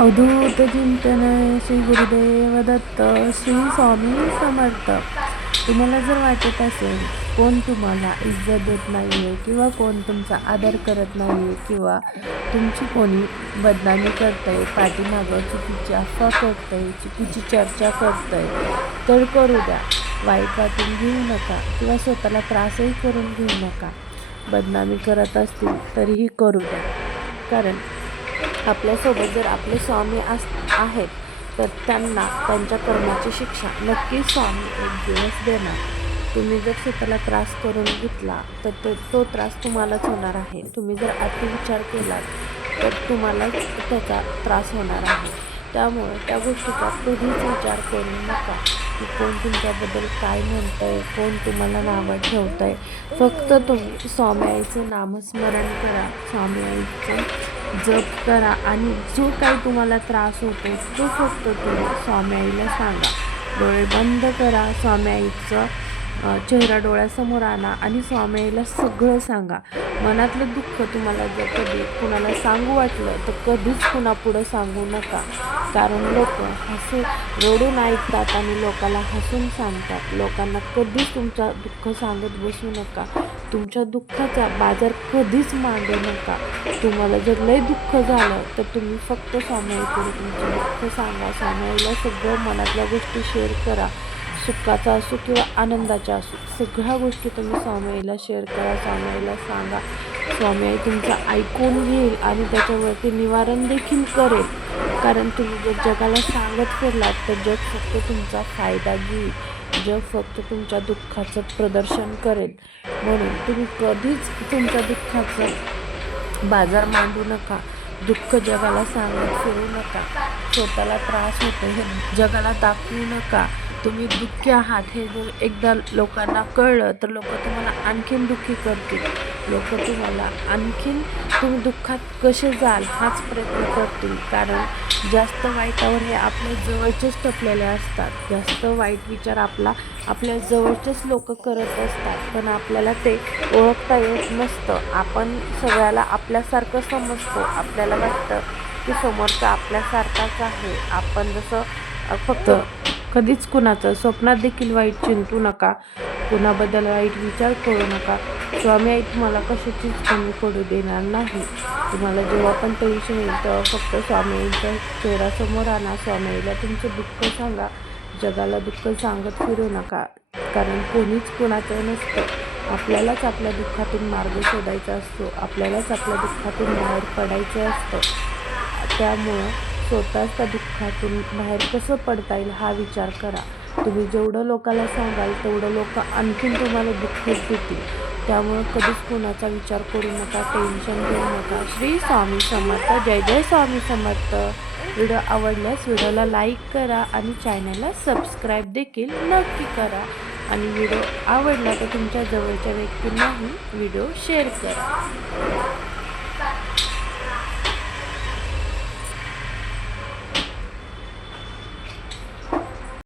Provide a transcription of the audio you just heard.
अवधूत चिंतन श्री गुरुदेव दत्त श्री स्वामी समर्थ. तुम्हाला जर वाटत असेल कोण तुम्हाला इज्जत देत नाही आहे किंवा कोण तुमचा आदर करत नाही आहे किंवा तुमची कोणी बदनामी करत आहे पाठीमागं चुकीची अफवा करत आहे चुकीची चर्चा करत आहे तर करू द्या. वाईट वाटून घेऊ नका किंवा स्वतःला त्रासही करून घेऊ नका. बदनामी करत असतील तरीही करू द्या. कारण आपल्यासोबत जर आपले स्वामी अस आहेत तर त्यांना त्यांच्या कर्माची शिक्षा नक्कीच स्वामी एक दिवस देणार. तुम्ही जर स्वतःला त्रास करून घेतला तर तो तो त्रास तुम्हालाच होणार आहे. तुम्ही जर अतिविचार केलात तर तुम्हालाच त्याचा त्रास होणार आहे. त्यामुळे त्या गोष्टीचा कधीच विचार करू नका की कोण तुमच्याबद्दल काय म्हणतं आहे कोण तुम्हाला नावं ठेवतं आहे फक्त तुम्ही स्वामी आईचं नामस्मरण करा. स्वामी आईचं जप करा आणि जो काही तुम्हाला त्रास होतो तो फक्त तुम्ही स्वामी आईला सांगा. डोळे बंद करा. स्वामी आईचं चेहरा डोळ्यासमोर आणा आणि स्वामीला सगळं सांगा. मनातलं दुःख तुम्हाला जर कधी कुणाला सांगू वाटलं तर कधीच कुणापुढं सांगू नका. कारण लोक हसे रडून ऐकतात आणि लोकाला हसून सांगतात. लोकांना कधीच तुमचा दुःख सांगत बसू नका. तुमच्या दुःखाचा बाजार कधीच मांडू नका. तुम्हाला जर लय दुःख झालं तर तुम्ही फक्त स्वामीआईकडे तुमचं दुःख सांगा. स्वामीआईला सगळं मनातल्या गोष्टी शेअर करा. सुखाचा असो किंवा आनंदाच्या असो सगळ्या गोष्टी तुम्ही स्वामीला शेअर करा स्वामीला सांगा. स्वामी तुमचं ऐकून घेईल आणि त्याच्यावरती निवारण देखील करेल. कारण तुम्ही जर जगाला सांगत फिरलात तर जग फक्त तुमचा फायदा घेईल. जग फक्त तुमच्या दुःखाचं प्रदर्शन करेल. म्हणून तुम्ही कधीच तुमच्या दुःखाचं बाजार मांडू नका. दुःख जगाला सांगत फिरू नका. स्वतःला त्रास होतो हे जगाला दाखवू नका. तुम्ही दुःखी आहात हे जर एकदा लोकांना कळलं तर लोक तुम्हाला आणखीन दुःखी करतील. लोक तुम्हाला आणखीन तुम्ही दुःखात कसे जाल हाच प्रयत्न करतील. कारण जास्त वाईटावर हे आपल्या जवळचेच टपलेले असतात. जास्त वाईट विचार आपला आपल्या जवळचेच लोक करत असतात. पण आपल्याला ते ओळखता येत नसतं. आपण सगळ्याला आपल्यासारखं समजतो. आपल्याला वाटतं की समोरचा आपल्यासारखाच आहे. आपण जसं फक्त कधीच कुणाचं स्वप्नात देखील वाईट चिंतू नका. कुणाबद्दल वाईट विचार करू नका. स्वामी आई तुम्हाला कशाचीच कमी पडू देणार नाही. तुम्हाला जेव्हा पण टेन्शन येईल तेव्हा फक्त स्वामींच्या चेहऱ्यासमोर आणा. स्वामीला तुमचं दुःख सांगा. जगाला दुःख सांगत फिरू नका. कारण कोणीच कुणाचं नसतं. आपल्यालाच आपल्या दुःखातून मार्ग शोधायचा असतो. आपल्यालाच आपल्या दुःखातून बाहेर पडायचं असतं. त्यामुळं स्वतःच्या दुःखातून बाहेर कसं पडता येईल हा विचार करा. तुम्ही जेवढं लोकाला सांगाल तेवढं लोक आणखीन तुम्हाला दुःखच देतील. त्यामुळं कधीच कोणाचा विचार करू नका टेन्शन घेऊ नका. श्री स्वामी समर्थ. जय जय स्वामी समर्थ. व्हिडिओ आवडल्यास व्हिडिओला लाईक करा आणि चॅनलला सबस्क्राईब देखील नक्की करा. आणि व्हिडिओ आवडला तर तुमच्या जवळच्या व्यक्तींनाही व्हिडिओ शेअर करा.